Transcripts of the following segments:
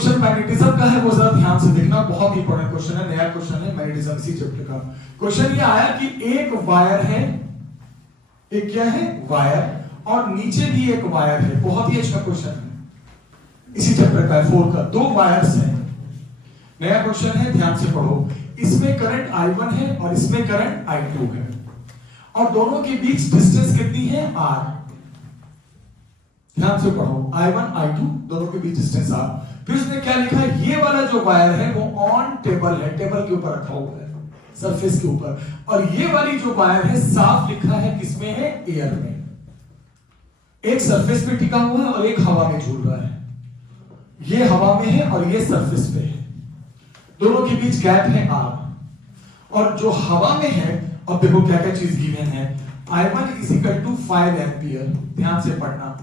Question magnetism का है, वो जरा ध्यान से देखना, बहुत इंपॉर्टेंट क्वेश्चन है, नया क्वेश्चन है मैग्नेटिज्म इसी चैप्टर का। क्वेश्चन ये आया कि एक वायर है, एक क्या है वायर, और नीचे भी एक वायर है। बहुत ही अच्छा क्वेश्चन है, इसी चैप्टर का है 4 का। दो वायर्स हैं, नया क्वेश्चन है, ध्यान से पढ़ो। इसमें करंट I1 है और इसमें करंट I2 है, और दोनों के बीच डिस्टेंस कितनी है R। ध्यान से पढ़ो, I1 I2 दोनों के बीच डिस्टेंस R। फिर उसने क्या लिखा, ये वाला जो वायर है वो ऑन टेबल है, टेबल के ऊपर रखा हुआ है, सरफेस के ऊपर, और ये वाली जो वायर है साफ लिखा है किसमें है, एयर में। एक सरफेस पे टिका हुआ है और एक हवा में झूल रहा है। ये हवा में है और ये सरफेस पे है, दोनों के बीच गैप है R। और जो हवा में है, अब देखो क्या क्या चीज गिवन है। I1 = 5 एम्पियर, ध्यान से पढ़ना।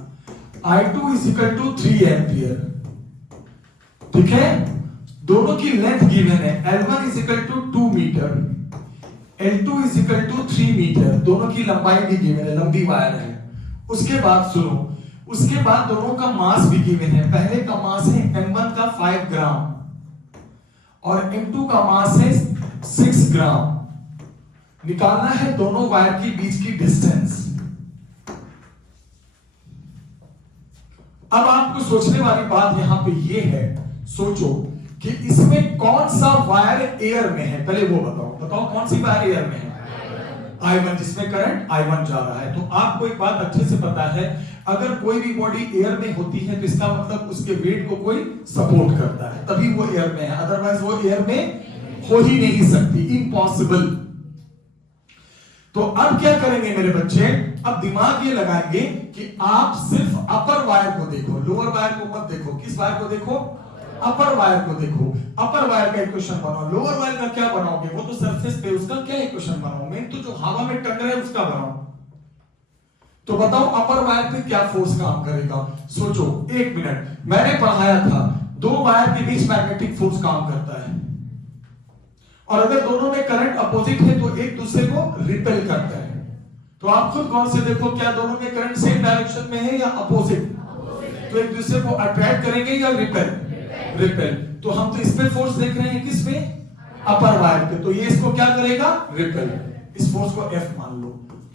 I2 = 3 एम्पियर, ठीक है। दोनों की लेंथ गिवन है, L1 = 2 मीटर, L2 = 3 मीटर, दोनों की लंबाई भी गिवन है, लंबी वायर है। उसके बाद सुनो, उसके बाद दोनों का मास भी गिवन है। पहले का मास है M1 का 5 ग्राम और M2 का मास है 6 ग्राम। निकालना है दोनों वायर के बीच की डिस्टेंस। अब आपको सोचने वाली बात यहां पे ये है, सोचो कि इसमें कौन सा वायर एयर में है, पहले वो बताओ कौन सी वायर एयर में है, I1, जिसमें करंट I1 जा रहा है। तो आपको एक बात अच्छे से पता है, अगर कोई भी बॉडी एयर में होती है तो इसका मतलब उसके वेट को कोई सपोर्ट करता है, तभी वो एयर में है, अदरवाइज वो एयर में हो ही नहीं सकती, इम्पॉसिबल। तो अब क्या करेंगे मेरे बच्चे, अब दिमाग ये लगाएंगे कि आप सिर्फ अपर वायर को देखो, लोअर वायर को मत देखो। किस वायर को देखो, अपर वायर को देखो। अपर वायर का इक्वेशन बनाओ, लोअर वायर का क्या बनाओगे, वो तो सरफेस पे, उसका क्या इक्वेशन बनाओ, मेन तो जो हवा में टकराए उसका बनाओ। तो बताओ अपर वायर पे क्या फोर्स काम करेगा, सोचो 1 मिनट। मैंने पढ़ाया था, दो वायर के बीच मैग्नेटिक फोर्स काम करता है, और अगर दोनों में करंट अपोजिट है तो एक दूसरे को रिपेल करता है। तो आप खुद कौन से देखो, क्या दोनों में करंट सेम डायरेक्शन में है या अपोजिट, तो एक दूसरे को अट्रैक्ट करेंगे या रिपेल, रिपेल। तो हम तो इस पे फोर्स देख रहे हैं, किस पे, अपर वायर पे, तो ये इसको क्या करेगा, रिपेल। इस फोर्स को F मान लो,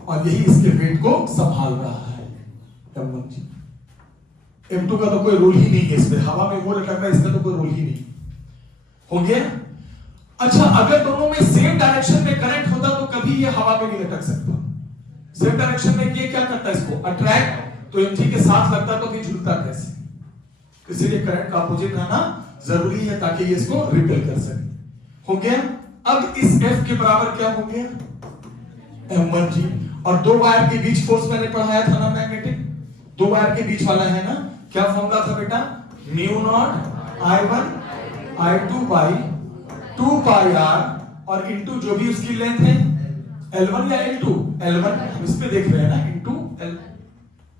और यही इसके वेट को संभाल रहा है, M1 जी। M2 का तो कोई रोल ही नहीं है इसमें, हवा में वो लटक रहा है, इसमें तो कोई रोल ही नहीं। हो गया। अच्छा, अगर दोनों में सेम डायरेक्शन में करंट होता तो कभी ये हवा में नहीं लटक सकता। सेम डायरेक्शन में ये क्या करता है, इसको अट्रैक्ट, तो एनर्जी के साथ लगता तो भी झूलता कैसे, इसीलिए करंट का अपोजिट रहना जरूरी है ताकि ये इसको रिपेल कर सके। हो गया। अब इस F के बराबर क्या हो गया, M1 जी। और दो वायर के बीच फोर्स मैंने पढ़ाया था ना, मैग्नेटिक, दो वायर के बीच वाला है ना, क्या फॉर्मूला था बेटा, μ0 I1 I2 by 2 pi R, और इंटू जो भी उसकी लेंथ है L1 या L2, L1 हम इस पे देख रहे हैं ना, into L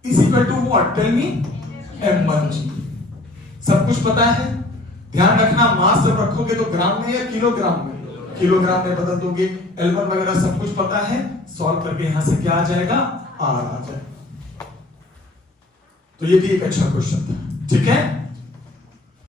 is equal to what, tell me, M1 जी। सब कुछ पता है। ध्यान रखना, मास जब रखोगे तो ग्राम में या किलोग्राम में, किलोग्राम में बदल दोगे। L1 वगैरह सब कुछ पता है, सॉल्व करके यहां से क्या आ जाएगा, R आ जाएगा। तो ये भी एक अच्छा क्वेश्चन था, ठीक है।